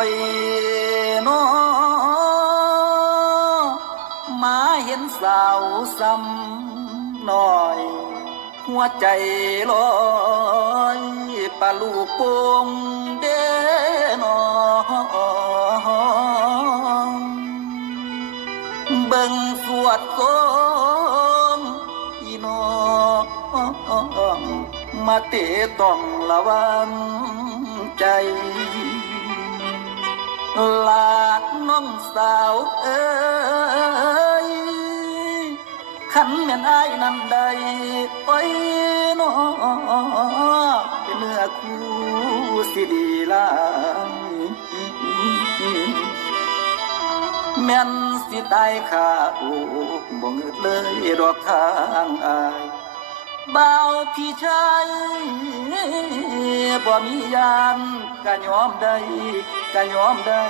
อยน้อมาเห็นสาวซ้ำหน่อยหัวใจลอยปลาลูกโป่งเด้นอเบิ่งสวดทรงอีน้องมาเตะต้องระวังใจลากน้องสาวเอ้ยขันแม่นอ้ายนั้นใดโอ้ยน้อเป็นเนื้อคู่สิดีลายแม่นสิตายข้าอกบ่เงืดเลยดอกทางอายบ่าวพี่ชายบ่มียานกะยอมได้กะยอมได้